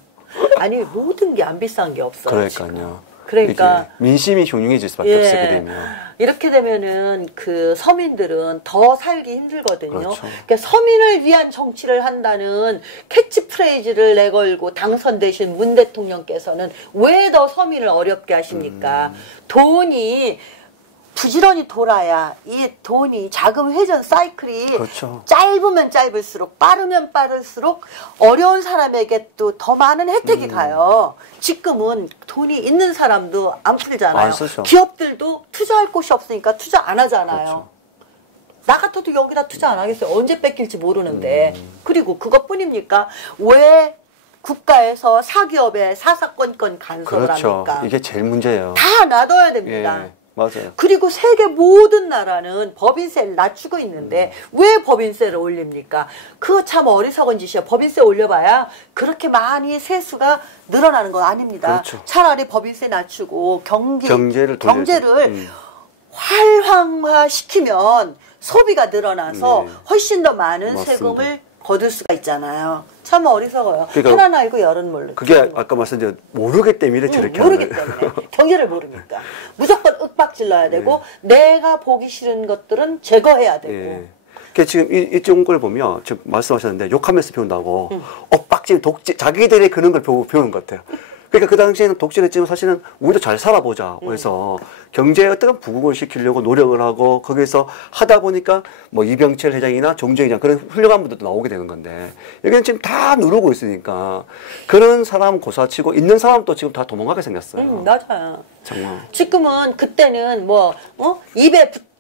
아니 모든 게 안 비싼 게 없어요. 그러니까요. 지금. 그러니까 민심이 흉흉해질 수밖에 없어요. 그러면. 이렇게 되면은 그 서민들은 더 살기 힘들거든요. 그렇죠. 그러니까 서민을 위한 정치를 한다는 캐치프레이즈를 내걸고 당선되신 문 대통령께서는 왜 더 서민을 어렵게 하십니까? 돈이 부지런히 돌아야 이 돈이 자금 회전 사이클이 그렇죠. 짧으면 짧을수록 빠르면 빠를수록 어려운 사람에게 또 더 많은 혜택이 가요. 지금은 돈이 있는 사람도 안 풀잖아요. 안 쓰죠. 기업들도 투자할 곳이 없으니까 투자 안 하잖아요. 그렇죠. 나 같아도 여기다 투자 안 하겠어요. 언제 뺏길지 모르는데. 그리고 그것뿐입니까? 왜 국가에서 사기업에 사사건건 간섭을 그렇죠. 합니까? 이게 제일 문제예요. 다 놔둬야 됩니다. 맞아요. 그리고 세계 모든 나라는 법인세를 낮추고 있는데 왜 법인세를 올립니까? 그거 참 어리석은 짓이야. 법인세 올려봐야 그렇게 많이 세수가 늘어나는 건 아닙니다. 그렇죠. 차라리 법인세 낮추고 경제를 경제를 활황화시키면 소비가 늘어나서 훨씬 더 많은 맞습니다. 세금을 거둘 수가 있잖아요. 참 어리석어요. 그러니까 하나는 알고 열은 모르고. 그게 아까 말씀드린 모르기 때문에 저렇게 모르기 때문에. 경제를 모르니까. 무조건 윽박질러야 되고 내가 보기 싫은 것들은 제거해야 되고. 그러니까 지금 이쪽 걸 보면 지금 말씀하셨는데 욕하면서 배운다고 엇박질, 독질, 자기들의 그런 걸 배우는 것 같아요. 그러니까 그 당시에는 독실했지만 사실은 우리도 잘 살아보자. 그래서 경제에 어떤 부국을 시키려고 노력을 하고 거기서 하다 보니까 뭐 이병철 회장이나 정주영 회장 그런 훌륭한 분들도 나오게 되는 건데 여기는 지금 다 누르고 있으니까 그런 사람 고사치고 있는 사람도 지금 다 도망가게 생겼어요. 맞아요. 정말. 지금은 그때는 뭐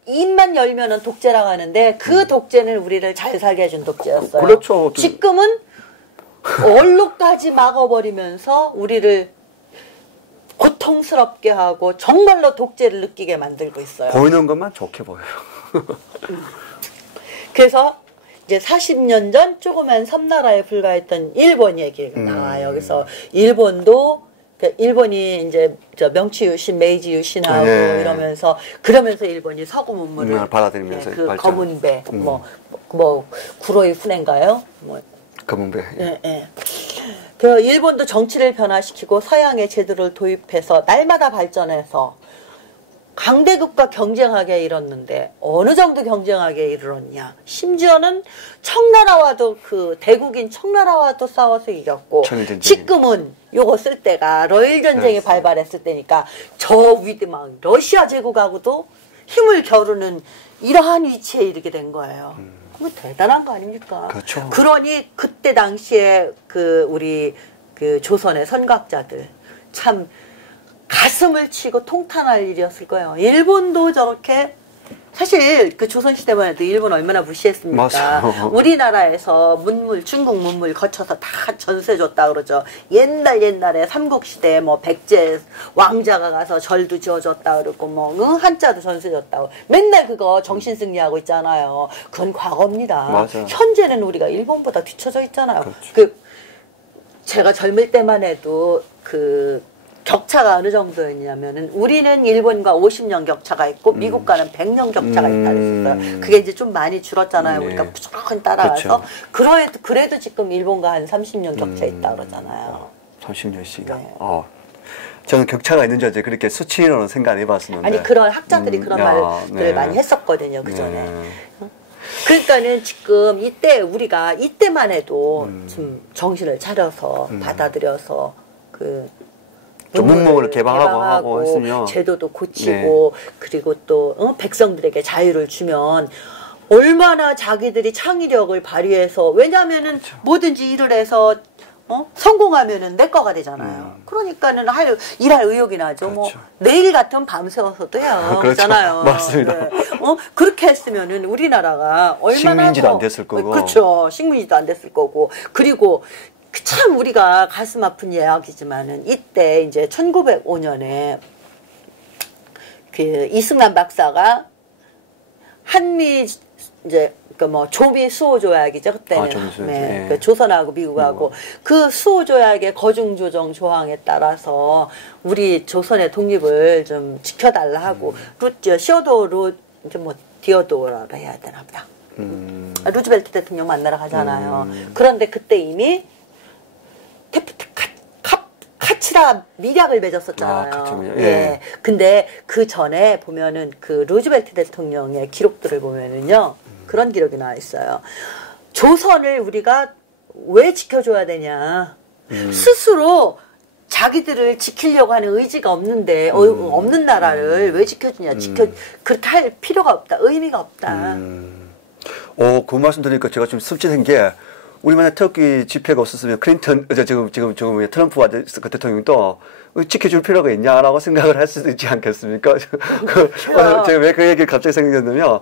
입만 열면은 독재라고 하는데 그 독재는 우리를 잘 살게 해준 독재였어요. 그렇죠. 지금은 얼룩까지 막아버리면서 우리를 고통스럽게 하고 정말로 독재를 느끼게 만들고 있어요. 보이는 것만 좋게 보여요. 그래서 이제 40년 전 조그만 섬나라에 불과했던 일본 얘기가 나와요. 그래서 일본이 이제 명치 유신, 메이지 유신하고 그러면서 일본이 서구 문물을 받아들이면서 그 검은 배, 뭐 구로이 후네인가요? 검은 배. 그 일본도 정치를 변화시키고 서양의 제도를 도입해서 날마다 발전해서 강대국과 경쟁하게 이뤘는데 어느 정도 경쟁하게 이르렀냐? 심지어는 청나라와도 대국인 청나라와도 싸워서 이겼고 지금은 요거 쓸 때가 러일 전쟁이 발발했을 때니까 저 위대망 러시아 제국하고도 힘을 겨루는 이러한 위치에 이르게 된 거예요. 그거 대단한 거 아닙니까? 그렇죠. 그러니 그때 당시에 우리 조선의 선각자들 참 가슴을 치고 통탄할 일이었을 거예요. 일본도 저렇게 사실 그 조선시대만 해도 일본 얼마나 무시했습니까? 맞아요. 우리나라에서 중국 문물 거쳐서 다 전세 줬다 그러죠. 옛날에 삼국시대에 백제 왕자가 가서 절도 지어줬다 그러고 한자도 전세 줬다고 맨날 그거 정신승리하고 있잖아요. 그건 과거입니다. 맞아요. 현재는 우리가 일본보다 뒤처져 있잖아요. 그렇죠. 제가 젊을 때만 해도 격차가 어느 정도였냐면은 우리는 일본과 50년 격차가 있고 미국과는 100년 격차가 있다 그랬어요. 그게 이제 좀 많이 줄었잖아요. 우리가 무조건 따라가서. 그래도 지금 일본과 한 30년 격차 있다 그러잖아요. 30년씩이나. 저는 격차가 있는 줄 알지 그렇게 수치로는 생각 안 해봤었는데. 아니 그런 학자들이 그런 말들을 많이 했었거든요. 그 전에. 그러니까는 지금 이때만 해도 좀 정신을 차려서 받아들여서 문물을 개방하고 했으면 제도도 고치고 그리고 또 백성들에게 자유를 주면 얼마나 자기들이 창의력을 발휘해서 왜냐하면은 뭐든지 일을 해서 성공하면은 내 거가 되잖아요. 그러니까는 일할 의욕이 나죠. 그렇죠. 내일 같으면 밤새워서도 해요. 그렇잖아요. 맞습니다. 그렇게 했으면은 우리나라가 얼마나 식민지도 안 됐을 거고. 그렇죠. 식민지도 안 됐을 거고. 그리고 참 우리가 가슴 아픈 이야기지만은 이때 이제 1905년에 이승만 박사가 한미 이제 그 뭐 조미 수호 조약이죠 그때는. 네. 그 조선하고 미국하고 그 수호 조약의 거중 조정 조항에 따라서 우리 조선의 독립을 좀 지켜달라 하고 시어도르 이제 뭐 디어도어라 해야 되나 보다. 루즈벨트 대통령 만나러 가잖아요. 그런데 그때 이미 카치라 밀약을 맺었었잖아요. 예. 근데 그 전에 보면은 그 루즈벨트 대통령의 기록들을 보면은요. 그런 기록이 나와 있어요. 조선을 우리가 왜 지켜줘야 되냐. 스스로 자기들을 지키려고 하는 의지가 없는데 없는 나라를 왜 지켜주냐. 그렇게 할 필요가 없다. 의미가 없다. 그 말씀 드리니까 제가 좀 씁쓸한 게 우리 만약 태극기 집회가 없었으면 클린턴 지금 트럼프와 그 대통령도 지켜줄 필요가 있냐라고 생각을 할 수도 있지 않겠습니까? 제가 왜 그 얘기를 갑자기 생각했냐면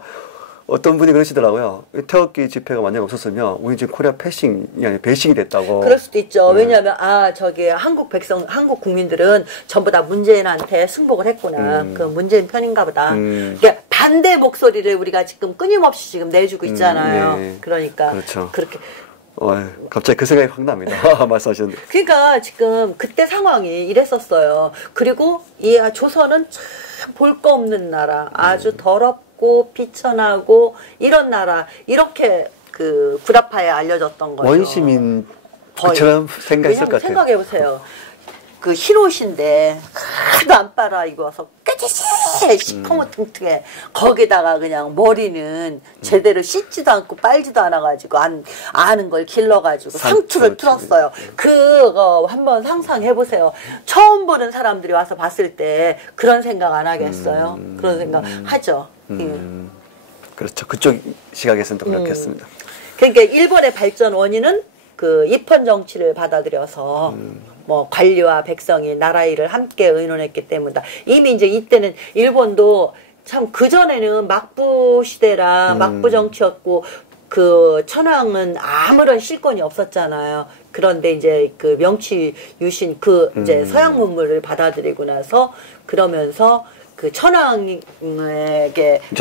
어떤 분이 그러시더라고요. 태극기 집회가 만약 없었으면 우리 지금 코리아 패싱이 아니라 배싱이 됐다고. 그럴 수도 있죠. 왜냐하면 저기 한국 국민들은 전부 다 문재인한테 승복을 했구나. 그 문재인 편인가 보다. 그러니까 반대 목소리를 우리가 지금 끊임없이 지금 내주고 있잖아요. 네. 그러니까 그렇죠. 그렇게. 갑자기 그 생각이 확 납니다. 말씀하셨는데. 그러니까 지금 그때 상황이 이랬었어요. 그리고 이 조선은 참 볼 거 없는 나라, 아주 더럽고 비천하고 이런 나라, 이렇게 그 구라파에 알려졌던 거예요. 원시민처럼 생각했을 것 같아요. 생각해 보세요. 그 흰옷인데 하도 안 빨아 입어서 깨지시 시커멓둥퉁해. 거기다가 그냥 머리는 제대로 씻지도 않고 빨지도 않아가지고 아는 걸 길러가지고 상투를 틀었어요. 그거 한번 상상해 보세요. 처음 보는 사람들이 와서 봤을 때 그런 생각 안 하겠어요? 그런 생각 하죠. 그렇죠. 그쪽 시각에서는 또 그렇겠습니다. 그러니까 일본의 발전 원인은 그 입헌 정치를 받아들여서 뭐 관리와 백성이 나라 일을 함께 의논했기 때문이다. 이미 이제 이때는 일본도 참 그전에는 막부 시대라 막부 정치였고 그 천황은 아무런 실권이 없었잖아요. 그런데 이제 그 명치 유신 그 이제 서양 문물을 받아들이고 나서 그러면서 그 천황에게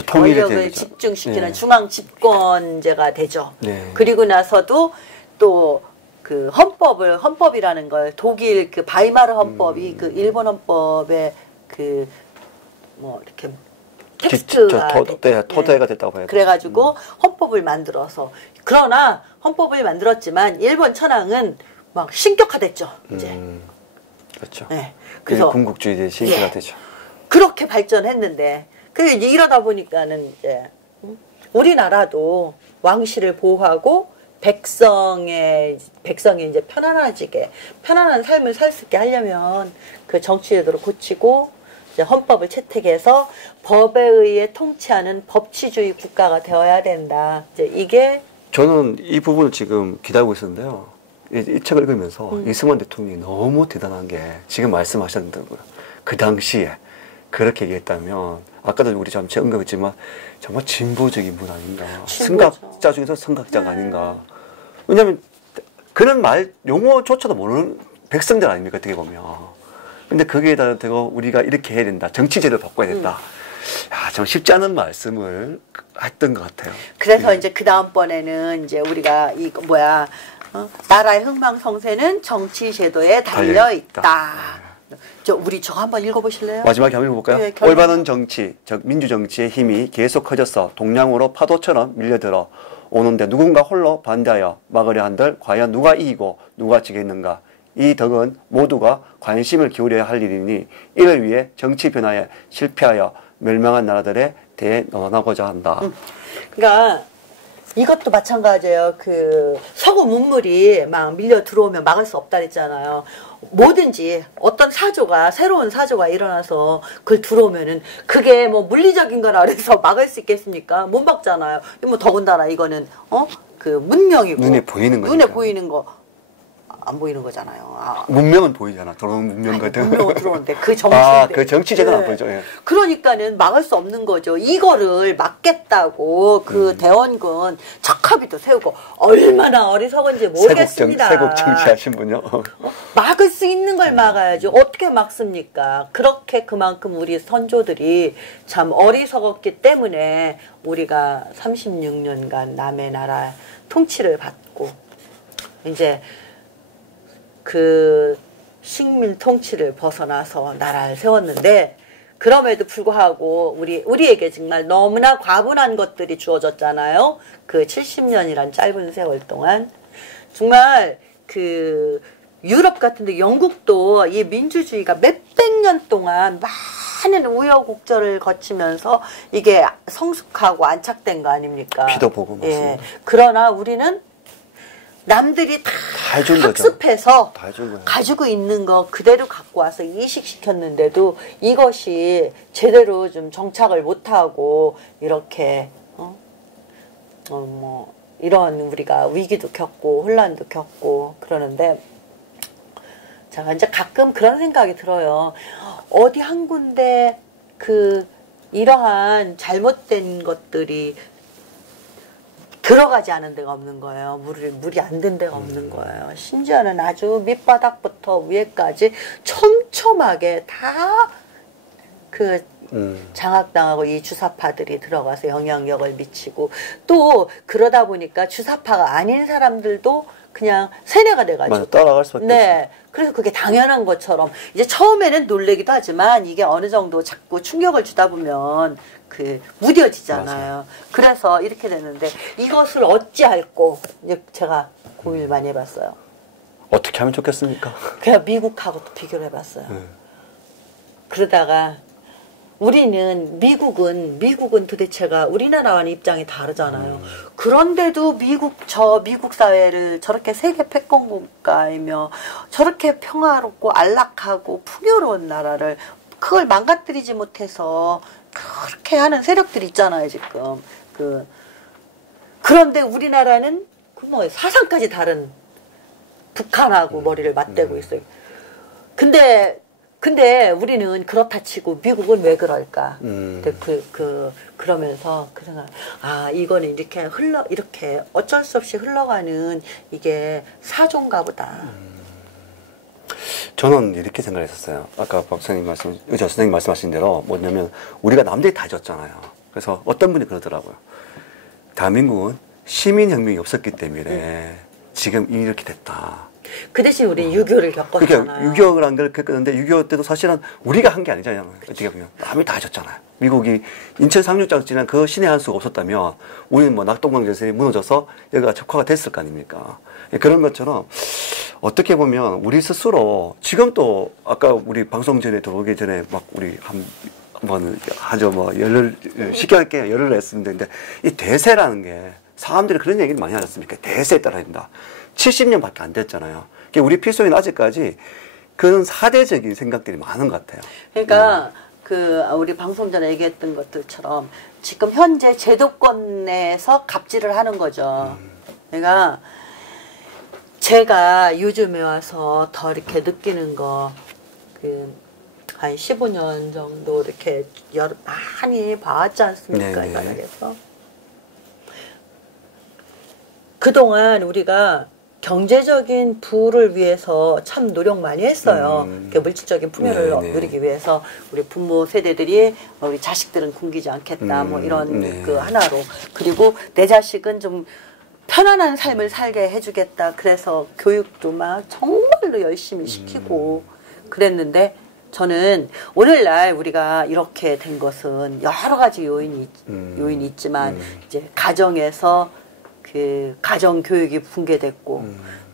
권력을 집중시키는 중앙 집권제가 되죠. 네. 그리고 나서도 또 그 헌법이라는 걸 독일 그 바이마르 헌법이 그 일본 헌법의 그 뭐 이렇게 텍스트가 토대가 됐다고 봐야 돼요. 그래가지고 헌법을 만들어서 그러나 헌법을 만들었지만 일본 천황은 막 신격화됐죠 이제. 그렇죠. 네. 그래서 군국주의의 신격화 되죠. 그렇게 발전했는데 이러다 보니까는 이제 우리나라도 왕실을 보호하고 백성이 이제 편안한 삶을 살 수 있게 하려면 그 정치제도를 고치고 이제 헌법을 채택해서 법에 의해 통치하는 법치주의 국가가 되어야 된다. 이제 이게 저는 이 부분을 지금 기다리고 있었는데요. 이 책을 읽으면서 이승만 대통령이 너무 대단한 게 지금 말씀하셨던 그 당시에 그렇게 얘기했다면 아까도 우리 잠시 언급했지만 정말 진보적인 분 아닌가. 선각자 중에서 선각자가 아닌가. 왜냐하면 그런 용어조차도 모르는 백성들 아닙니까 어떻게 보면. 근데 거기에다 대고 우리가 이렇게 해야 된다. 정치제도를 바꿔야 된다. 야, 좀 쉽지 않은 말씀을 했던 것 같아요. 그래서 이제 그 다음번에는 이제 우리가 나라의 흥망성쇠는 정치제도에 달려있다. 우리 저거 한번 읽어보실래요? 마지막에 한번 읽어볼까요? 네, 올바른 정치, 즉 민주정치의 힘이 계속 커져서 동량으로 파도처럼 밀려들어 오는데 누군가 홀로 반대하여 막으려 한들 과연 누가 이기고 누가 지겠는가? 이 덕은 모두가 관심을 기울여야 할 일이니 이를 위해 정치 변화에 실패하여 멸망한 나라들에 대해 논하고자 한다. 그러니까 이것도 마찬가지예요. 그 서구 문물이 막 밀려 들어오면 막을 수 없다 그랬잖아요. 뭐든지 어떤 새로운 사조가 일어나서 그걸 들어오면은 그게 뭐 물리적인 거라 그래서 막을 수 있겠습니까? 못 막잖아요. 뭐 더군다나 이거는 그 문명이고 눈에 보이는 거니까. 눈에 보이는 거. 안 보이는 거잖아요. 아. 문명은 보이잖아. 들어오는 문명 같은. 문명은 들어오는데 그 정치인데. 그 정치제도는 네. 안 보이죠. 예. 그러니까는 막을 수 없는 거죠. 이거를 막겠다고 그 대원군 척합이도 세우고 얼마나 어리석은지 모르겠습니다. 세국 정치하신 분요. 막을 수 있는 걸 막아야죠. 어떻게 막습니까? 그렇게 그만큼 우리 선조들이 참 어리석었기 때문에 우리가 36년간 남의 나라 통치를 받고 이제 그 식민 통치를 벗어나서 나라를 세웠는데 그럼에도 불구하고 우리에게 정말 너무나 과분한 것들이 주어졌잖아요. 그 70년이란 짧은 세월 동안 정말 그 유럽 같은데 영국도 이 민주주의가 몇백 년 동안 많은 우여곡절을 거치면서 이게 성숙하고 안착된 거 아닙니까? 피도 보고 맞습니다. 예. 그러나 우리는 남들이 다 학습해서 가지고 있는 거 그대로 갖고 와서 이식시켰는데도 이것이 제대로 좀 정착을 못하고 이렇게 뭐 이런 우리가 위기도 겪고 혼란도 겪고 그러는데 제가 이제 가끔 그런 생각이 들어요. 어디 한 군데 그 이러한 잘못된 것들이 들어가지 않은 데가 없는 거예요. 물이 안 든 데가 없는 거예요. 심지어는 아주 밑바닥부터 위에까지 촘촘하게 다 그 장악당하고 이 주사파들이 들어가서 영향력을 미치고 또 그러다 보니까 주사파가 아닌 사람들도 그냥 세뇌가 돼가지고 맞아, 따라갈 수밖에 네. 그래서 그게 당연한 것처럼 이제 처음에는 놀래기도 하지만 이게 어느 정도 자꾸 충격을 주다 보면 그 무뎌지잖아요. 맞아요. 그래서 이렇게 되는데 이것을 어찌할꼬 이제 제가 고민을 많이 해봤어요. 어떻게 하면 좋겠습니까? 그냥 미국하고도 비교를 해봤어요. 그러다가 우리는 미국은 도대체가 우리나라와는 입장이 다르잖아요. 그런데도 미국 사회를 저렇게 세계 패권 국가이며 저렇게 평화롭고 안락하고 풍요로운 나라를 그걸 망가뜨리지 못해서 그렇게 하는 세력들이 있잖아요, 지금. 그런데 우리나라는 그 뭐 사상까지 다른 북한하고 머리를 맞대고 있어요. 근데 우리는 그렇다 치고 미국은 왜 그럴까? 그러면서 그 생각, 이거는 이렇게 어쩔 수 없이 흘러가는 이게 사조인가 보다. 저는 이렇게 생각했었어요. 아까 의자 선생님 말씀하신 대로 뭐냐면 우리가 남들이 다 졌잖아요. 그래서 어떤 분이 그러더라고요. 대한민국은 시민혁명이 없었기 때문에 지금 이렇게 됐다. 그 대신 우리는 6.25를 겪었잖아요. 그러니까 6.25라는 걸 겪었는데 6.25 때도 사실은 우리가 한 게 아니잖아요. 어떻게 보면 남이 다 하셨잖아요. 미국이 인천 상륙작전이나 그 신의 한 수가 없었다면 우리는 뭐 낙동강전선이 무너져서 여기가 적화가 됐을 거 아닙니까? 그런 것처럼 어떻게 보면 우리 스스로 지금 또 아까 우리 방송 전에 들어오기 전에 막 우리 한번 하죠. 뭐 쉽게 할게요. 열을 했었는데 이 대세라는 게 사람들이 그런 얘기를 많이 하지 않습니까? 대세에 따라야 된다. 70년밖에 안 됐잖아요. 우리 필소에는 아직까지 그런 사대적인 생각들이 많은 것 같아요. 그러니까 우리 방송 전에 얘기했던 것들처럼 지금 현재 제도권 내에서 갑질을 하는 거죠. 그러니까 제가 요즘에 와서 더 이렇게 느끼는 거 한 15년 정도 이렇게 많이 봐왔지 않습니까? 이 바닥에서. 그동안 우리가 경제적인 부를 위해서 참 노력 많이 했어요. 물질적인 풍요를 누리기 위해서 우리 부모 세대들이 우리 자식들은 굶기지 않겠다 뭐 이런 그 하나로 그리고 내 자식은 좀 편안한 삶을 살게 해주겠다. 그래서 교육도 막 정말로 열심히 시키고 그랬는데 저는 오늘날 우리가 이렇게 된 것은 여러 가지 요인이 있지만 이제 가정에서 그 가정 교육이 붕괴됐고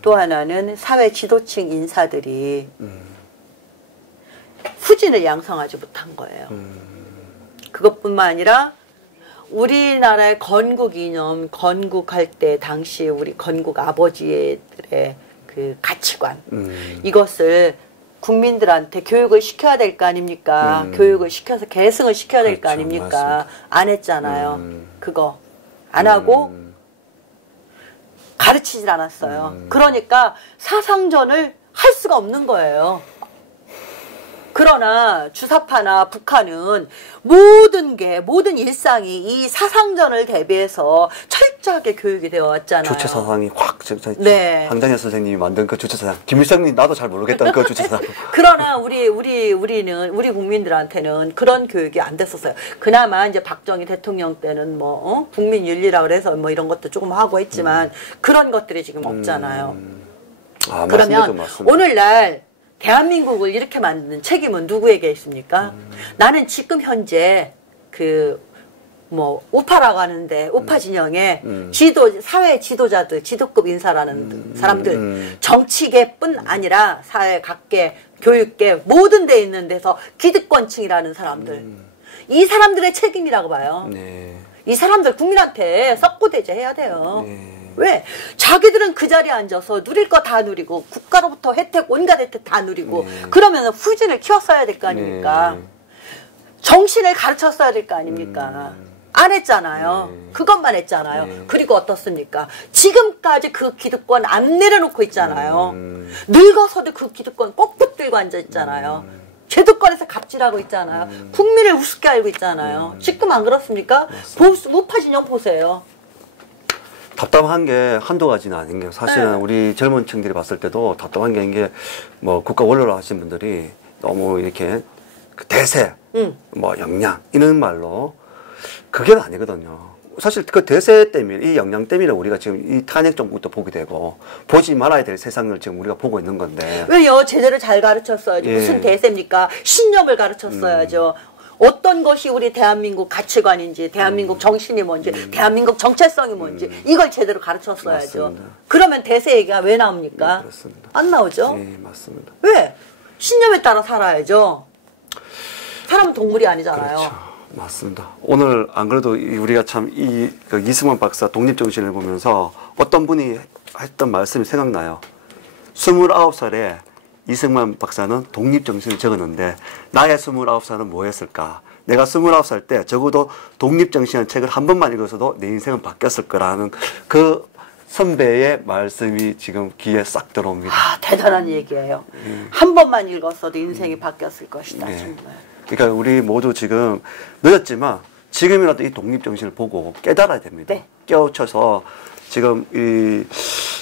또 하나는 사회 지도층 인사들이 후진을 양성하지 못한 거예요. 그것뿐만 아니라 우리나라의 건국 이념, 건국할 때 당시 우리 건국 아버지들의 그 가치관 이것을 국민들한테 교육을 시켜야 될 거 아닙니까? 교육을 시켜서 계승을 시켜야 될 거 아닙니까? 맞습니다. 안 했잖아요. 그거 안 하고 가르치질 않았어요. 그러니까 사상전을 할 수가 없는 거예요. 그러나 주사파나 북한은 모든 일상이 이 사상전을 대비해서 철저하게 교육이 되어 왔잖아요. 주체 사상이 확, 네. 황장현 선생님이 만든 그 주체 사상. 김일성님 나도 잘 모르겠다는 그 주체 사상. 그러나 우리 국민들한테는 그런 교육이 안 됐었어요. 그나마 이제 박정희 대통령 때는 뭐 국민 윤리라 그래서 뭐 이런 것도 조금 하고 했지만 그런 것들이 지금 없잖아요. 아, 그러면 맞습니다. 오늘날 대한민국을 이렇게 만드는 책임은 누구에게 있습니까? 나는 지금 현재 우파라고 하는데 우파 진영의 사회 지도자들, 지도급 인사라는 사람들, 정치계뿐 아니라 사회 각계, 교육계 모든 데 있는 데서 기득권층이라는 사람들, 이 사람들의 책임이라고 봐요. 네. 이 사람들 국민한테 썩고대죄해야 돼요. 네. 왜? 자기들은 그 자리에 앉아서 누릴 거 다 누리고 국가로부터 온갖 혜택 다 누리고 그러면 후진을 키웠어야 될 거 아닙니까? 정신을 가르쳤어야 될 거 아닙니까? 안 했잖아요. 그것만 했잖아요. 그리고 어떻습니까? 지금까지 그 기득권 안 내려놓고 있잖아요. 늙어서도 그 기득권 꼭 붙들고 앉아 있잖아요. 제도권에서 갑질하고 있잖아요. 국민을 우습게 알고 있잖아요. 지금 안 그렇습니까? 우파 진영 보세요. 답답한 게 한두 가지는 아닌 게 사실은 우리 젊은 층들이 봤을 때도 답답한 게 이게 뭐 국가 원로를 하신 분들이 너무 이렇게 대세, 뭐 역량 이런 말로 그게 아니거든요. 사실 그 대세 때문에 이 역량 때문에 우리가 지금 이 탄핵 정부도 보게 되고 보지 말아야 될 세상을 지금 우리가 보고 있는 건데 왜요? 제대로 잘 가르쳤어야지. 무슨 대세입니까? 신념을 가르쳤어야죠. 어떤 것이 우리 대한민국 가치관인지, 대한민국 정신이 뭔지, 대한민국 정체성이 뭔지 이걸 제대로 가르쳤어야죠. 맞습니다. 그러면 대세 얘기가 왜 나옵니까? 네, 그렇습니다. 안 나오죠? 네, 맞습니다. 왜? 신념에 따라 살아야죠. 사람은 동물이 아니잖아요. 그렇죠. 맞습니다. 오늘 안 그래도 우리가 참 이승만 박사 독립정신을 보면서 어떤 분이 했던 말씀이 생각나요. 29살에 이승만 박사는 독립정신을 적었는데 나의 29살은 뭐 했을까? 내가 29살 때 적어도 독립정신이라는 책을 한 번만 읽어서도 내 인생은 바뀌었을 거라는 그 선배의 말씀이 지금 귀에 싹 들어옵니다. 아, 대단한 얘기예요. 한 번만 읽었어도 인생이 바뀌었을 것이다. 네. 정말. 그러니까 우리 모두 지금 늦었지만 지금이라도 이 독립정신을 보고 깨달아야 됩니다. 네. 깨우쳐서 지금 이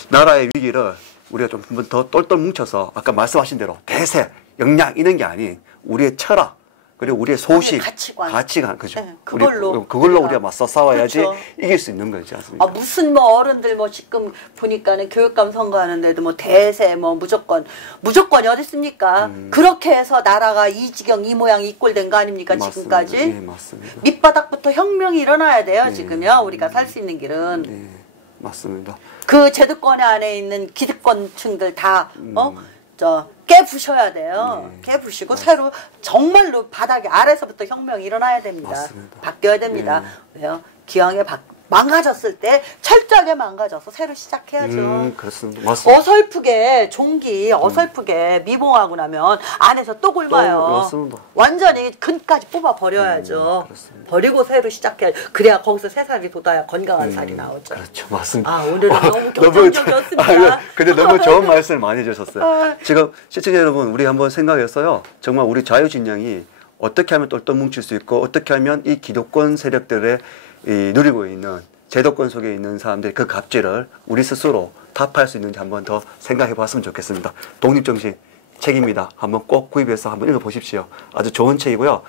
나라의 위기를 우리가 좀 한 번 더 똘똘 뭉쳐서 아까 말씀하신 대로 대세, 역량 이런 게 아닌 우리의 철학 그리고 우리의 소식, 가치관 그죠? 네, 그걸로 우리가 맞서 싸워야지 그렇죠. 이길 수 있는 거지 않습니까? 아, 무슨 뭐 어른들 뭐 지금 보니까는 교육감 선거하는데도 뭐 대세 뭐 무조건이 어디 있습니까? 그렇게 해서 나라가 이 지경 이 모양 이 꼴 된 거 아닙니까? 맞습니다. 지금까지? 네, 맞습니다. 밑바닥부터 혁명이 일어나야 돼요. 지금요. 우리가 살 수 있는 길은. 네, 맞습니다. 그 제도권 안에 있는 기득권층들 다 깨부셔야 돼요. 깨부시고 새로 정말로 바닥에 아래서부터 혁명이 일어나야 됩니다. 맞습니다. 바뀌어야 됩니다. 왜요? 기왕에 망가졌을 때 철저하게 망가져서 새로 시작해야죠. 그렇습니다. 맞습니다. 어설프게 미봉하고 나면 안에서 또 굶어요. 맞습니다. 완전히 근까지 뽑아 버려야죠. 버리고 새로 시작해야죠. 그래야 거기서 새살이 돋아야 건강한 살이 나오죠. 그렇죠. 맞습니다. 아, 오늘은 너무 격정적이었습니다. 근데 너무 좋은 말씀을 많이 해주셨어요. 지금 시청자 여러분, 우리 한번 생각했어요. 정말 우리 자유진영이 어떻게 하면 똘똘 뭉칠 수 있고 어떻게 하면 이 기득권 세력들의 누리고 있는 제도권 속에 있는 사람들의 그 갑질을 우리 스스로 타파할 수 있는지 한번 더 생각해 봤으면 좋겠습니다. 독립정신 책입니다. 한번 꼭 구입해서 한번 읽어보십시오. 아주 좋은 책이고요.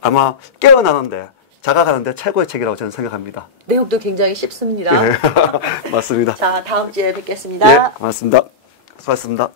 아마 깨어나는데 자각하는데 최고의 책이라고 저는 생각합니다. 내용도 굉장히 쉽습니다. 네. 맞습니다. 자, 다음 주에 뵙겠습니다. 네, 맞습니다. 수고하셨습니다.